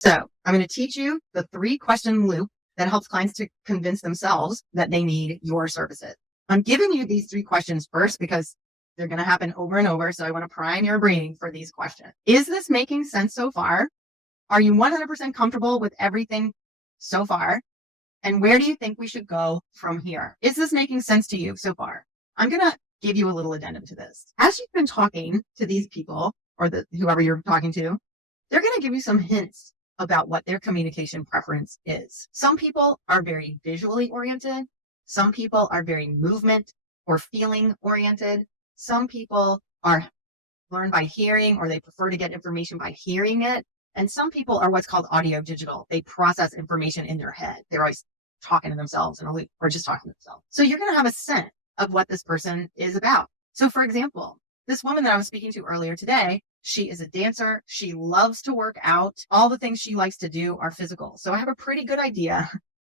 So I'm going to teach you the 3-question loop that helps clients to convince themselves that they need your services. I'm giving you these 3 questions first because they're going to happen over and over. So I want to prime your brain for these questions. Is this making sense so far? Are you 100% comfortable with everything so far? And where do you think we should go from here? Is this making sense to you so far? I'm going to give you a little addendum to this. As you've been talking to these people or whoever you're talking to, they're going to give you some hints about what their communication preference is. Some people are very visually oriented. Some people are very movement or feeling oriented. Some people are learn by hearing, or they prefer to get information by hearing it. And some people are what's called audio digital. They process information in their head. They're always talking to themselves in a loop or just talking to themselves. So you're going to have a sense of what this person is about. So for example, this woman that I was speaking to earlier today, she is a dancer. She loves to work out. All the things she likes to do are physical. So I have a pretty good idea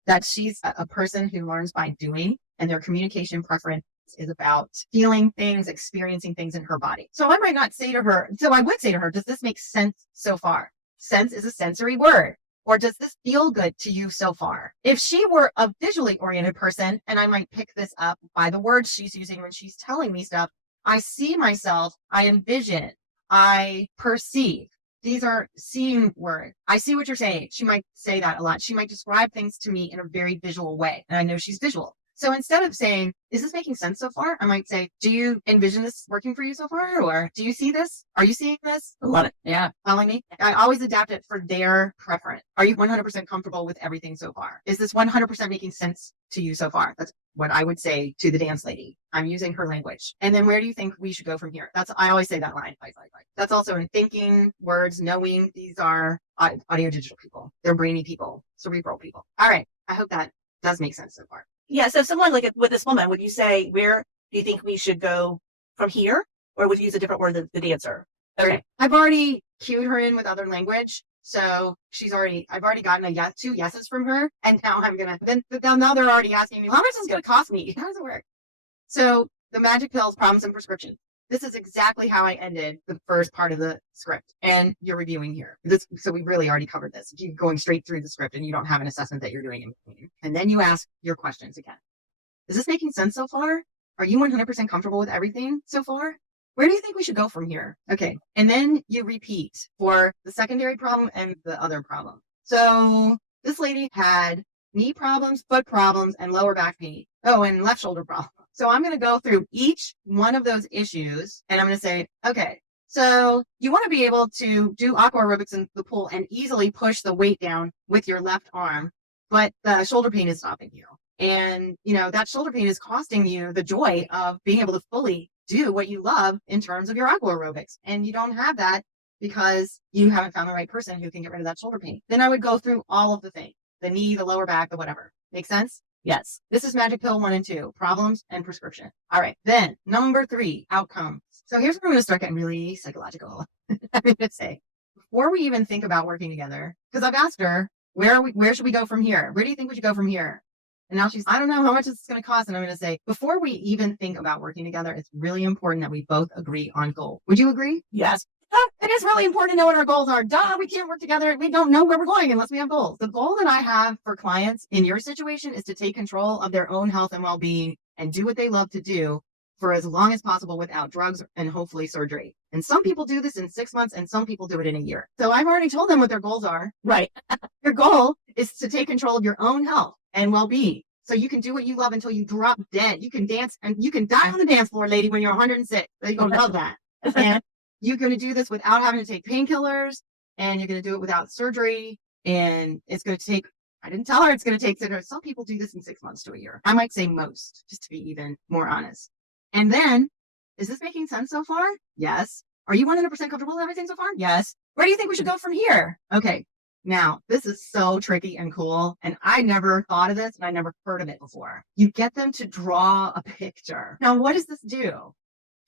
that she's a person who learns by doing, and their communication preference is about feeling things, experiencing things in her body. So I might not say to her, so I would say to her, does this make sense so far? Sense is a sensory word. Or does this feel good to you so far? If she were a visually oriented person, and I might pick this up by the words she's using when she's telling me stuff, I see myself, I envision, I perceive. These are seeing words. I see what you're saying. She might say that a lot. She might describe things to me in a very visual way. And I know she's visual. So instead of saying, is this making sense so far? I might say, do you envision this working for you so far? Or do you see this? Are you seeing this? I love it. Yeah. Following me? I always adapt it for their preference. Are you 100% comfortable with everything so far? Is this 100% making sense to you so far? That's what I would say to the dance lady. I'm using her language. And then where do you think we should go from here? I always say that line. That's also in thinking, words, knowing. These are audio digital people. They're brainy people, cerebral people. All right. I hope that does make sense so far. Yeah. So someone like with this woman, would you say, where do you think we should go from here? Or would you use a different word than the dancer? Okay. I've already cued her in with other language. So I've already gotten 2 yeses from her. And now now they're already asking me, how much is it going to cost me? How does it work? So the magic pills, problems, and prescription. This is exactly how I ended the first part of the script. And you're reviewing here. So we really already covered this. You're going straight through the script and you don't have an assessment that you're doing in between. And then you ask your questions again. Is this making sense so far? Are you 100% comfortable with everything so far? Where do you think we should go from here? Okay. And then you repeat for the secondary problem and the other problem. So this lady had knee problems, foot problems, and lower back pain. Oh, and left shoulder problem. So I'm going to go through each one of those issues and I'm going to say, okay, so you want to be able to do aqua aerobics in the pool and easily push the weight down with your left arm, but the shoulder pain is stopping you. And, that shoulder pain is costing you the joy of being able to fully do what you love in terms of your aqua aerobics. And you don't have that because you haven't found the right person who can get rid of that shoulder pain. Then I would go through all of the things, the knee, the lower back, the whatever. Make sense? Yes. This is magic pill 1 and 2, problems and prescription. All right. Then number 3, outcomes. So here's where I'm going to start getting really psychological. I'm going to say, before we even think about working together, because I've asked her, where should we go from here? Where do you think we should go from here? And now she's, I don't know how much it's going to cost. And I'm going to say, before we even think about working together, it's really important that we both agree on goals. Would you agree? Yes. It is really important to know what our goals are. Duh, we can't work together. We don't know where we're going unless we have goals. The goal that I have for clients in your situation is to take control of their own health and well-being and do what they love to do for as long as possible without drugs and hopefully surgery. And some people do this in 6 months and some people do it in a year. So I've already told them what their goals are. Right. Your goal is to take control of your own health and well-being. So you can do what you love until you drop dead. You can dance and you can die on the dance floor, lady, when you're 106. So you're going to love that. And you're going to do this without having to take painkillers, and you're going to do it without surgery. And it's going to take, I didn't tell her it's going to take, some people do this in 6 months to a year. I might say most, just to be even more honest. And then, is this making sense so far? Yes. Are you 100% comfortable with everything so far? Yes. Where do you think we should go from here? Okay. Now, this is so tricky and cool, and I never thought of this, and I never heard of it before. You get them to draw a picture. Now, what does this do?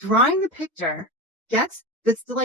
Drawing the picture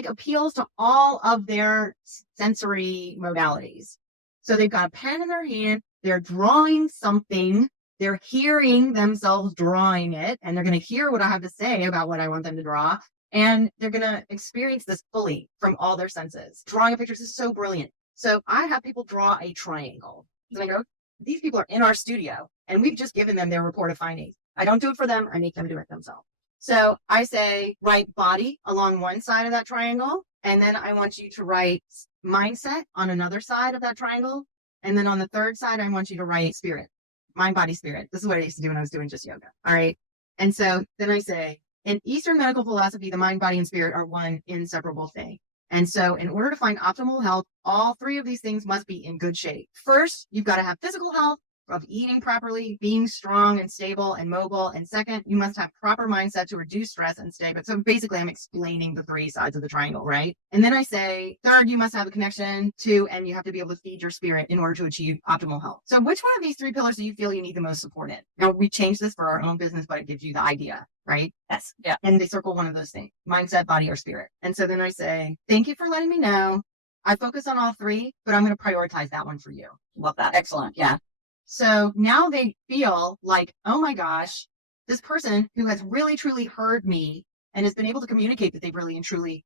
appeals to all of their sensory modalities. So they've got a pen in their hand, they're drawing something, they're hearing themselves drawing it, and they're going to hear what I have to say about what I want them to draw. And they're going to experience this fully from all their senses. Drawing a picture is so brilliant. So I have people draw a triangle. And I go, these people are in our studio and we've just given them their report of findings. I don't do it for them. I make them do it themselves. So I say, write body along one side of that triangle. And then I want you to write mindset on another side of that triangle. And then on the third side, I want you to write spirit, mind, body, spirit. This is what I used to do when I was doing just yoga. All right. And so then I say, in Eastern medical philosophy, the mind, body, and spirit are one inseparable thing. And so in order to find optimal health, all three of these things must be in good shape. First, you've got to have physical health of eating properly, being strong and stable and mobile. And second, you must have proper mindset to reduce stress and stay. But so basically I'm explaining the three sides of the triangle, right? And then I say, third, you must have a connection to, and you have to be able to feed your spirit in order to achieve optimal health. So which one of these three pillars do you feel you need the most support in? Now we changed this for our own business, but it gives you the idea, right? Yes. Yeah. And they circle one of those things, mindset, body, or spirit. And so then I say, thank you for letting me know. I focus on all three, but I'm going to prioritize that one for you. Love that. Excellent. Yeah. So now they feel like, oh my gosh, this person who has really truly heard me and has been able to communicate that they've really and truly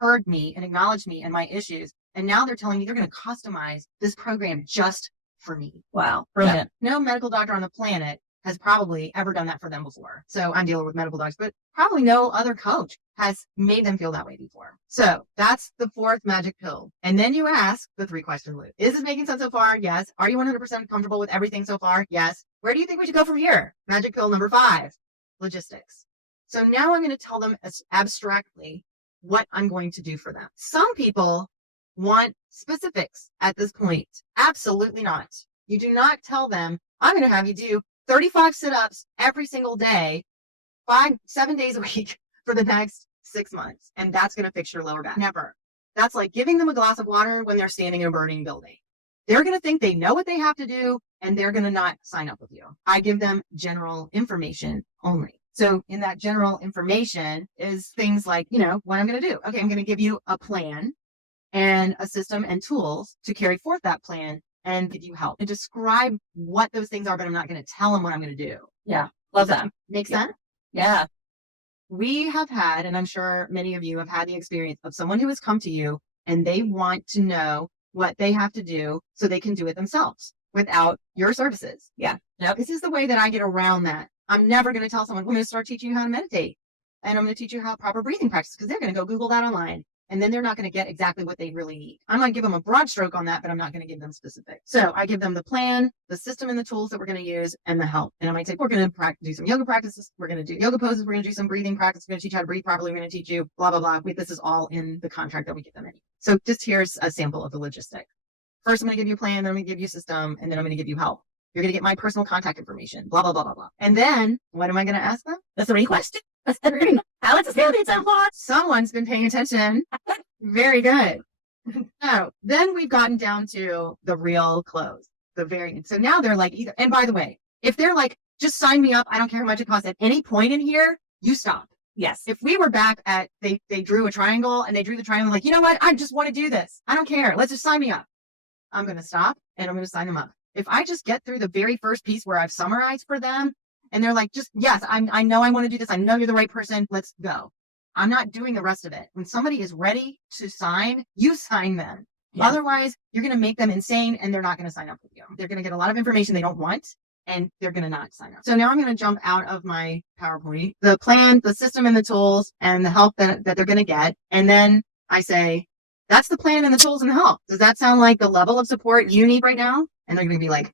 heard me and acknowledged me and my issues. And now they're telling me they're going to customize this program just for me. Wow. Brilliant. No medical doctor on the planet has probably ever done that for them before. So I'm dealing with medical docs, but probably no other coach has made them feel that way before. So that's the fourth magic pill. And then you ask the 3-question loop. Is this making sense so far? Yes. Are you 100% comfortable with everything so far? Yes. Where do you think we should go from here? Magic pill number 5, logistics. So now I'm going to tell them abstractly what I'm going to do for them. Some people want specifics at this point. Absolutely not. You do not tell them, I'm going to have you do 35 sit-ups every single day, 7 days a week for the next 6 months. And that's going to fix your lower back. Never. That's like giving them a glass of water when they're standing in a burning building. They're going to think they know what they have to do and they're going to not sign up with you. I give them general information only. So in that general information is things like, what I'm going to do. Okay, I'm going to give you a plan and a system and tools to carry forth that plan and give you help and describe what those things are, but I'm not going to tell them what I'm going to do. Yeah. Love that. Make sense? Yeah. We have had, and I'm sure many of you have had the experience of someone who has come to you and they want to know what they have to do so they can do it themselves without your services. Yeah. Yep. This is the way that I get around that. I'm never going to tell someone, I'm going to start teaching you how to meditate and I'm going to teach you how proper breathing practice because they're going to go Google that online. And then they're not going to get exactly what they really need. I might give them a broad stroke on that, but I'm not going to give them specific. So I give them the plan, the system and the tools that we're going to use and the help. And I might say, we're going to do some yoga practices. We're going to do yoga poses. We're going to do some breathing practice. We're going to teach you how to breathe properly. We're going to teach you blah, blah, blah. This is all in the contract that we give them. So just here's a sample of the logistic. First, I'm going to give you a plan. Then I'm going to give you a system. And then I'm going to give you help. You're going to get my personal contact information, blah, blah, blah, blah, blah. And then what am I going to ask them? That's a request. Alex is building some lot. Someone's been paying attention. Very good. So then we've gotten down to the real close, so now they're like either, and by the way, if they're like, just sign me up, I don't care how much it costs at any point in here, you stop. Yes. If we were back at, they drew a triangle and they drew the triangle, like, you know what? I just want to do this. I don't care. Let's just sign me up. I'm going to stop and I'm going to sign them up. If I just get through the very first piece where I've summarized for them and they're like, just, yes, I know I want to do this. I know you're the right person. Let's go. I'm not doing the rest of it. When somebody is ready to sign, you sign them. Yeah. Otherwise, you're going to make them insane and they're not going to sign up with you. They're going to get a lot of information they don't want and they're going to not sign up. So now I'm going to jump out of my PowerPoint, the plan, the system and the tools and the help that they're going to get. And then I say, that's the plan and the tools and the help. Does that sound like the level of support you need right now? And they're going to be like,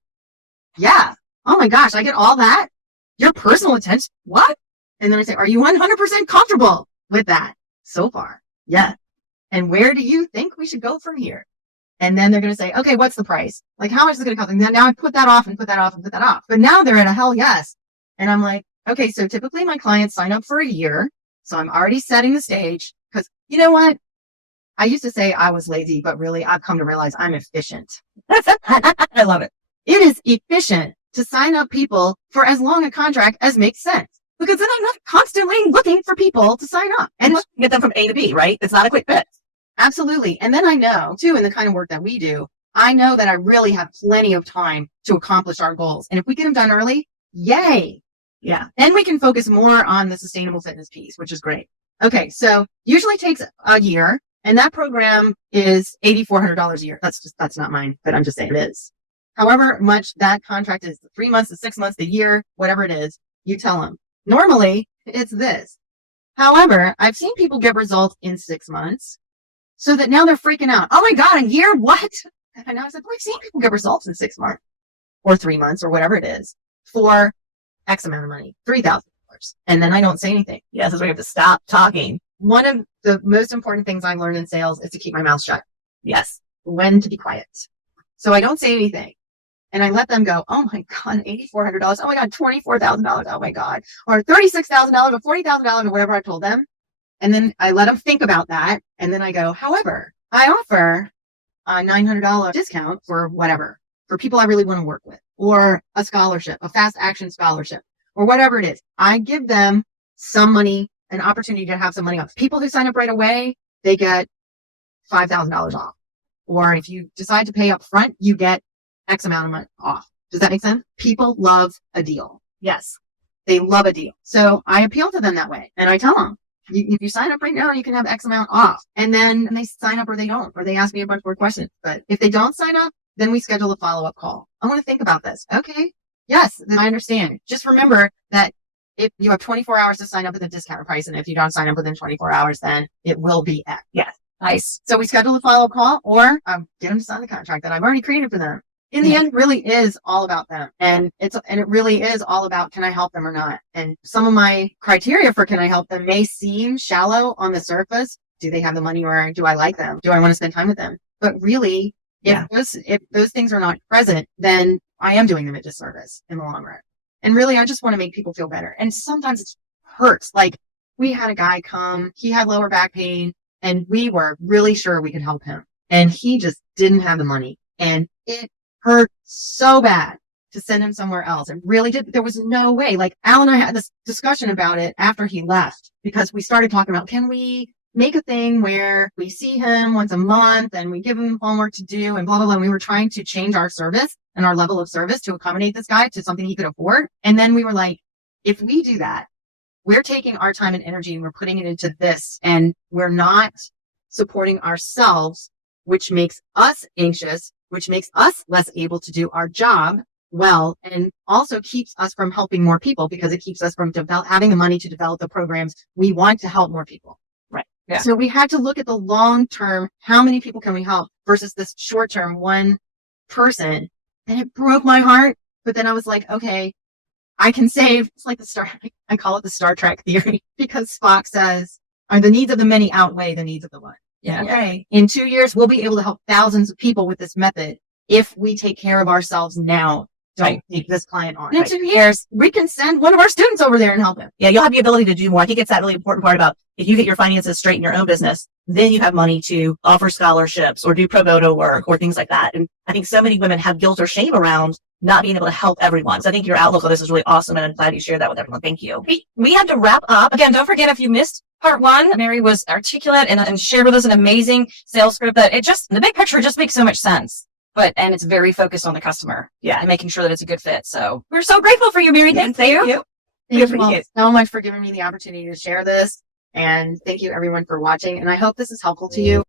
yeah. Oh my gosh, I get all that? Your personal attention? What? And then I say, are you 100% comfortable with that so far? Yeah. And where do you think we should go from here? And then they're going to say, okay, what's the price? Like, how much is it going to cost? And then now I put that off and put that off and put that off. But now they're at a hell yes. And I'm like, okay, so typically my clients sign up for a year. So I'm already setting the stage because you know what? I used to say I was lazy, but really I've come to realize I'm efficient. I love it. It is efficient to sign up people for as long a contract as makes sense. Because then I'm not constantly looking for people to sign up. And get them from A to B, right? It's not a quick fix. Absolutely. And then I know, too, in the kind of work that we do, I know that I really have plenty of time to accomplish our goals. And if we get them done early, yay. Yeah. Then we can focus more on the sustainable fitness piece, which is great. Okay. So usually takes a year. And that program is $8,400 a year. That's not mine, but I'm just saying it is. However much that contract is, 3 months, the 6 months, the year, whatever it is, you tell them. Normally it's this. However, I've seen people get results in 6 months so that now they're freaking out. Oh my God, a year? What? And I said, well, I've seen people get results in 6 months or 3 months or whatever it is for X amount of money, $3,000. And then I don't say anything. Yes, that's where you have to stop talking. One of the most important things I've learned in sales is to keep my mouth shut. Yes. When to be quiet. So I don't say anything. And I let them go, oh my God, $8,400. Oh my God, $24,000. Oh my God. Or $36,000 or $40,000 or whatever I told them. And then I let them think about that. And then I go, however, I offer a $900 discount for whatever, for people I really want to work with, or a scholarship, a fast action scholarship, or whatever it is. I give them some money, an opportunity to have some money off. People who sign up right away, they get $5,000 off. Or if you decide to pay up front, you get X amount of money off. Does that make sense? People love a deal. Yes. They love a deal. So I appeal to them that way. And I tell them, if you sign up right now, you can have X amount off. And then they sign up or they don't, or they ask me a bunch more questions. But if they don't sign up, then we schedule a follow-up call. I want to think about this. Okay. Yes, then I understand. Just remember that if you have 24 hours to sign up at the discount price, and if you don't sign up within 24 hours, then it will be X. Yes. Nice. So we schedule a follow-up call, or get them to sign the contract that I've already created for them. In the end, it really is all about them. And it really is all about, can I help them or not? And some of my criteria for can I help them may seem shallow on the surface. Do they have the money, or do I like them? Do I want to spend time with them? But really, if those things are not present, then I am doing them a disservice in the long run. And really, I just want to make people feel better. And sometimes it hurts. Like, we had a guy come, he had lower back pain, and we were really sure we could help him. And he just didn't have the money. And it hurt so bad to send him somewhere else. It really did. There was no way. Like, Al and I had this discussion about it after he left, because we started talking about, can we make a thing where we see him once a month and we give him homework to do and blah, blah, blah. And we were trying to change our service and our level of service to accommodate this guy to something he could afford. And then we were like, if we do that, we're taking our time and energy and we're putting it into this, and we're not supporting ourselves, which makes us anxious, which makes us less able to do our job well, and also keeps us from helping more people, because it keeps us from having the money to develop the programs we want to help more people. Right. Yeah. So we had to look at the long term, how many people can we help versus this short term, one person. And it broke my heart. But then I was like, okay, I can save. It's like I call it the Star Trek theory, because Spock says, are the needs of the many outweigh the needs of the one. Yeah. Okay. In 2 years, we'll be able to help thousands of people with this method if we take care of ourselves now. Don't take this client on. In 2 years, we can send one of our students over there and help him. Yeah, you'll have the ability to do more. I think it's that really important part about, if you get your finances straight in your own business, then you have money to offer scholarships or do pro bono work or things like that. And I think so many women have guilt or shame around not being able to help everyone. So I think your outlook on this is really awesome, and I'm glad you shared that with everyone. Thank you. We have to wrap up. Again, don't forget, if you missed part one, Mary was articulate and shared with us an amazing sales script that the big picture just makes so much sense. And it's very focused on the customer. Yeah. And making sure that it's a good fit. So we're so grateful for you, Mary. Thank you. Thank you all so much for giving me the opportunity to share this. And thank you everyone for watching. And I hope this is helpful to you.